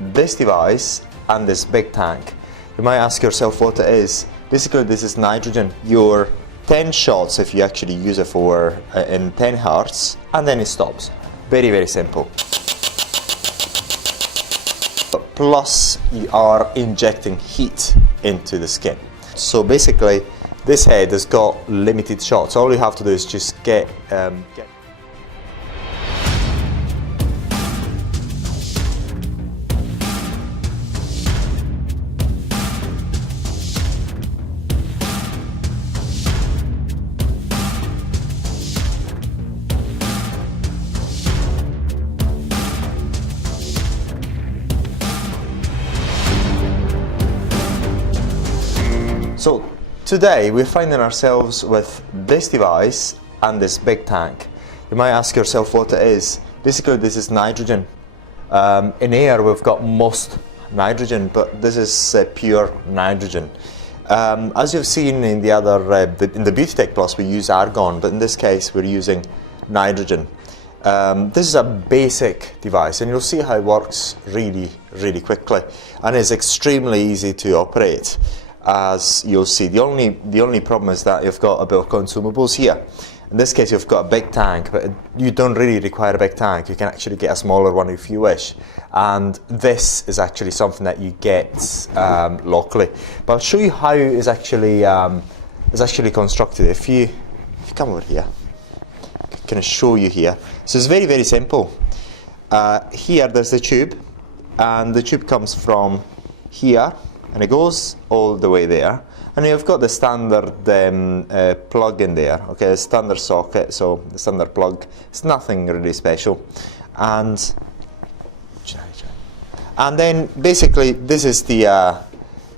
this device and this big tank. You might ask yourself what it is. Basically, this is nitrogen. Your 10 shots, if you actually use it for in 10 hertz, and then it stops. Very, very simple. Plus, you are injecting heat into the skin. So basically, this head has got limited shots. All you have to do is just get So today we're finding ourselves with this device and this big tank. You might ask yourself what it is. Basically, this is nitrogen. In air we've got most nitrogen, but this is pure nitrogen. As you've seen in the other, in the Beauty Tech Plus, we use argon, but in this case we're using nitrogen. This is a basic device, and you'll see how it works really, really quickly, and it's extremely easy to operate. As you'll see, the only problem is that you've got a bit of consumables here. In this case, you've got a big tank, but you don't really require a big tank. You can actually get a smaller one if you wish. And this is actually something that you get locally. But I'll show you how it's actually constructed. If you come over here, I can show you here. So it's very, very simple. Here there's the tube, and the tube comes from here, and it goes all the way there, and you've got the standard plug in there, okay, standard socket, so the standard plug. It's nothing really special, and then basically this is the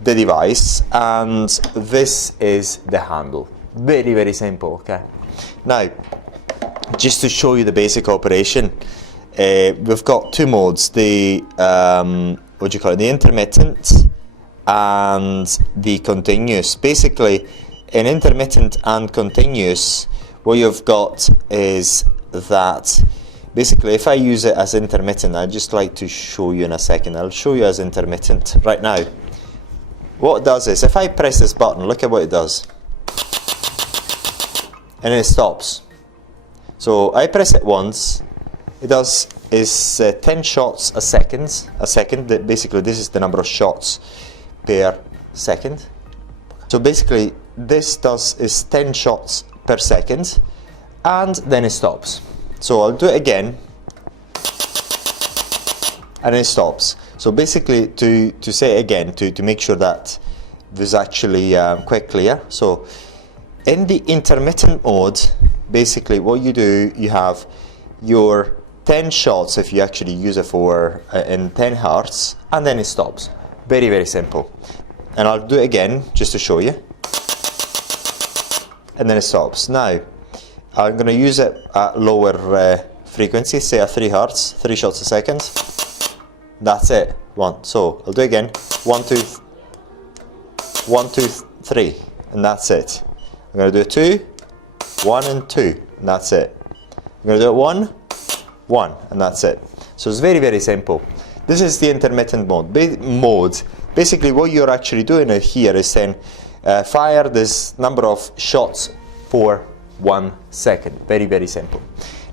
device, and this is the handle. Very, very simple. Okay, now just to show you the basic operation, we've got two modes: the what do you call it, the intermittent and the continuous. Basically, in intermittent and continuous, what you've got is that basically if I use it as intermittent, I'd just like to show you in a second. I'll show you as intermittent right now. What it does is, if I press this button, look at what it does, and it stops. So I press it once, it does is 10 shots a second. Basically, this is the number of shots per second. So basically this does is 10 shots per second, and then it stops. So I'll do it again, and it stops. So basically, to say it again, to make sure that this is actually quite clear. So in the intermittent mode, basically what you do, you have your 10 shots if you actually use it for in 10 hertz, and then it stops. Very, very simple. And I'll do it again just to show you, and then it stops. Now I'm going to use it at lower frequency, say at 3 hertz, 3 shots a second. That's it. One. So I'll do it again. 1, 2, 3, and that's it. I'm going to do it 2, 1 and 2, and that's it. I'm going to do it 1, 1, and that's it. So it's very, very simple. This is the intermittent mode. Basically, what you're actually doing here is saying, fire this number of shots for 1 second. Very, very simple.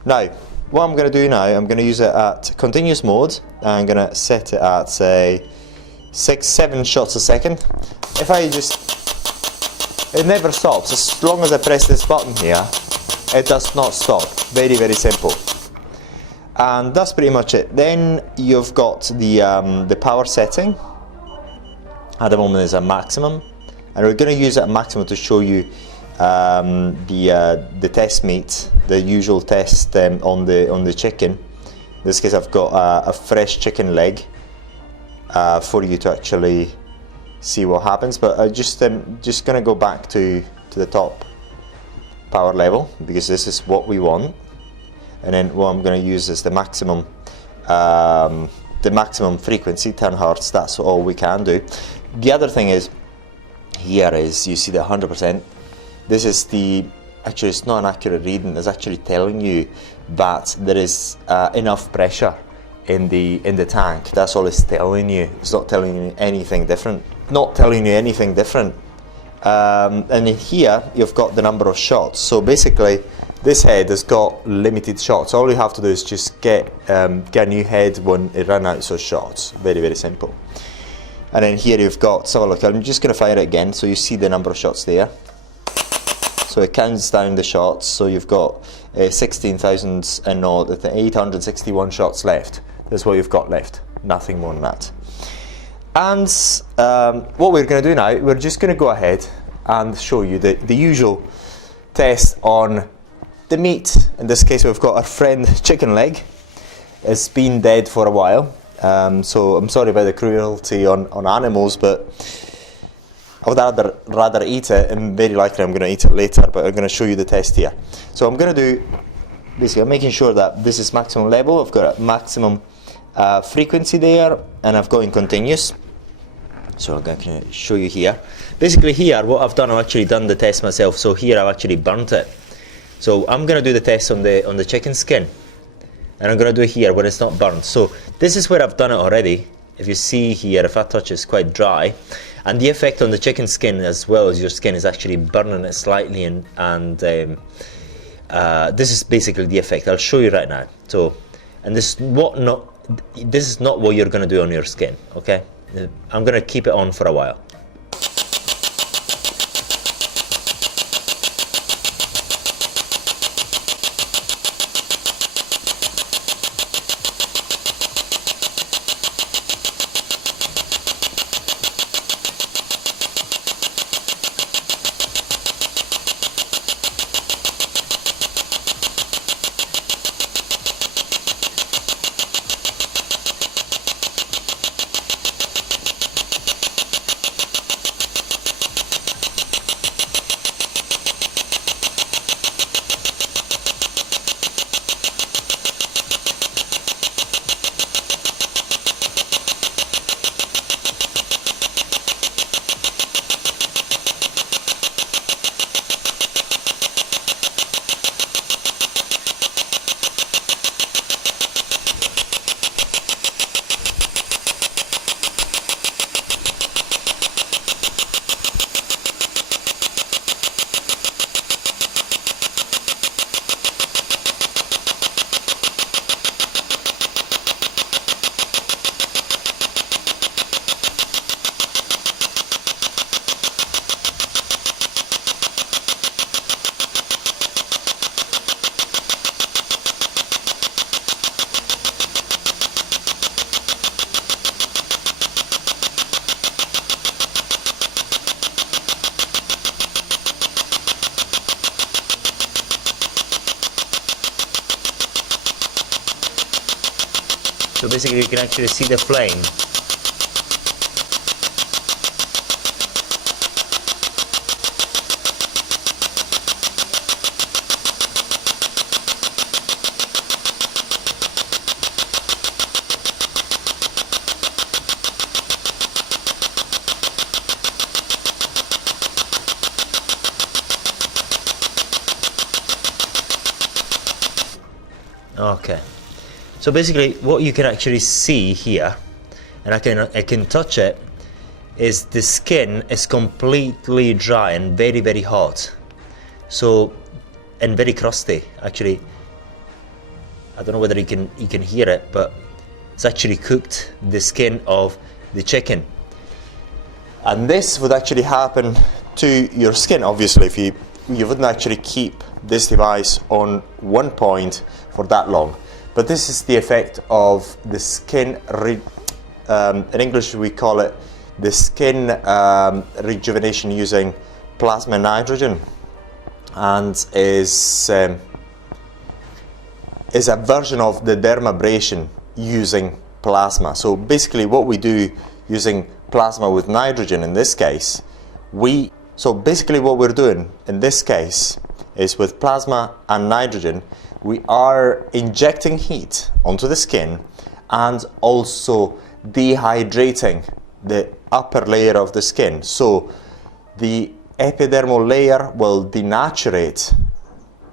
Now, what I'm going to do now, I'm going to use it at continuous mode. I'm going to set it at, say, 6, 7 shots a second. If I it never stops. As long as I press this button here, it does not stop. Very, very simple. And that's pretty much it. Then you've got the power setting. At the moment is a maximum, and we're going to use it at maximum to show you the test meat, the usual test on the chicken. In this case, I've got a fresh chicken leg for you to actually see what happens. But I just going to go back to the top power level, because this is what we want. And then what I'm going to use is the maximum frequency, 10 hertz. That's all we can do. The other thing is, here is, you see the 100%. This is actually it's not an accurate reading. It's actually telling you that there is enough pressure in the tank. That's all it's telling you. It's not telling you anything different. Not telling you anything different. And in here you've got the number of shots. So basically this head has got limited shots. All you have to do is just get a new head when it runs out of shots. Very, very simple. And then here you've got, so look, I'm just going to fire it again so you see the number of shots there. So it counts down the shots, so you've got 16,000 and 861 shots left. That's what you've got left, nothing more than that. And what we're going to do now, we're just going to go ahead and show you the usual test on the meat. In this case we've got our friend chicken leg. It's been dead for a while, so I'm sorry about the cruelty on animals, but I would rather eat it, and very likely I'm going to eat it later, but I'm going to show you the test here. So I'm going to do, basically I'm making sure that this is maximum level, I've got a maximum frequency there, and I've got in continuous. So I'm going to show you here. Basically here, what I've done, I've actually done the test myself, so here I've actually burnt it. So I'm going to do the test on the chicken skin, and I'm going to do it here where it's not burnt. So this is where I've done it already. If you see here, if I touch it's quite dry. And the effect on the chicken skin as well as your skin is actually burning it slightly, and this is basically the effect. I'll show you right now. So, and this is not what you're going to do on your skin, okay? I'm going to keep it on for a while. So basically you can actually see the flame. Okay. So basically what you can actually see here, and I can touch it, is the skin is completely dry and very, very hot. So, and very crusty actually. I don't know whether you can hear it, but it's actually cooked the skin of the chicken. And this would actually happen to your skin, obviously, if you wouldn't actually keep this device on one point for that long. But this is the effect of the skin, in English we call it the skin rejuvenation using plasma nitrogen, and is a version of the dermabrasion using plasma. So basically what we do using plasma with nitrogen in this case, so basically what we're doing in this case is with plasma and nitrogen, we are injecting heat onto the skin and also dehydrating the upper layer of the skin. So the epidermal layer will denaturate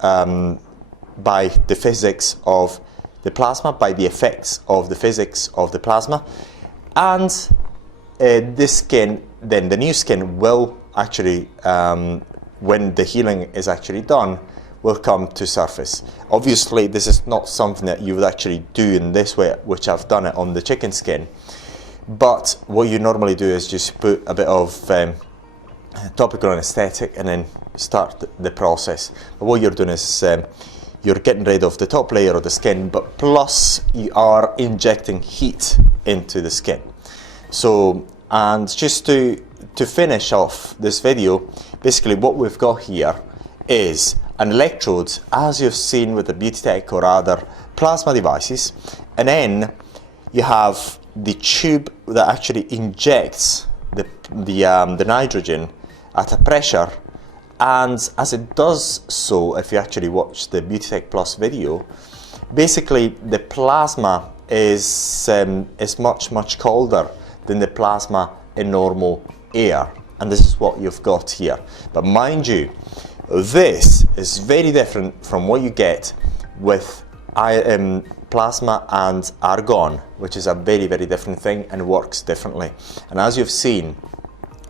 by the physics of the plasma by the effects of the physics of the plasma, and this skin, then the new skin will actually, when the healing is actually done, will come to surface. Obviously, this is not something that you would actually do in this way, which I've done it on the chicken skin. But what you normally do is just put a bit of topical anesthetic and then start the process. But what you're doing is you're getting rid of the top layer of the skin, but plus you are injecting heat into the skin. So, and just to finish off this video, basically what we've got here is an electrode, as you've seen with the Beauty Tech or other plasma devices, and then you have the tube that actually injects the nitrogen at a pressure, and as it does so, if you actually watch the Beauty Tech Plus video, basically the plasma is much colder than the plasma in normal air, and this is what you've got here. But mind you, this is very different from what you get with plasma and argon, which is a very different thing and works differently. And as you've seen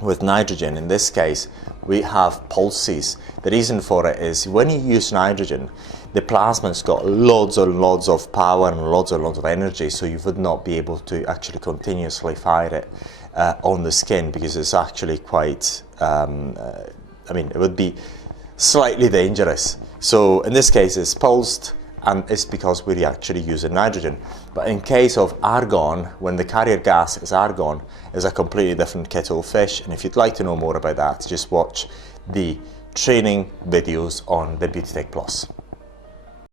with nitrogen, in this case we have pulses. The reason for it is when you use nitrogen, the plasma's got loads and loads of power and loads of energy, so you would not be able to actually continuously fire it on the skin, because it's actually quite, I mean, it would be slightly dangerous. So in this case it's pulsed, and it's because we're actually using nitrogen. But in case of argon, when the carrier gas is argon, is a completely different kettle of fish. And if you'd like to know more about that, just watch the training videos on the Beauty Tech Plus.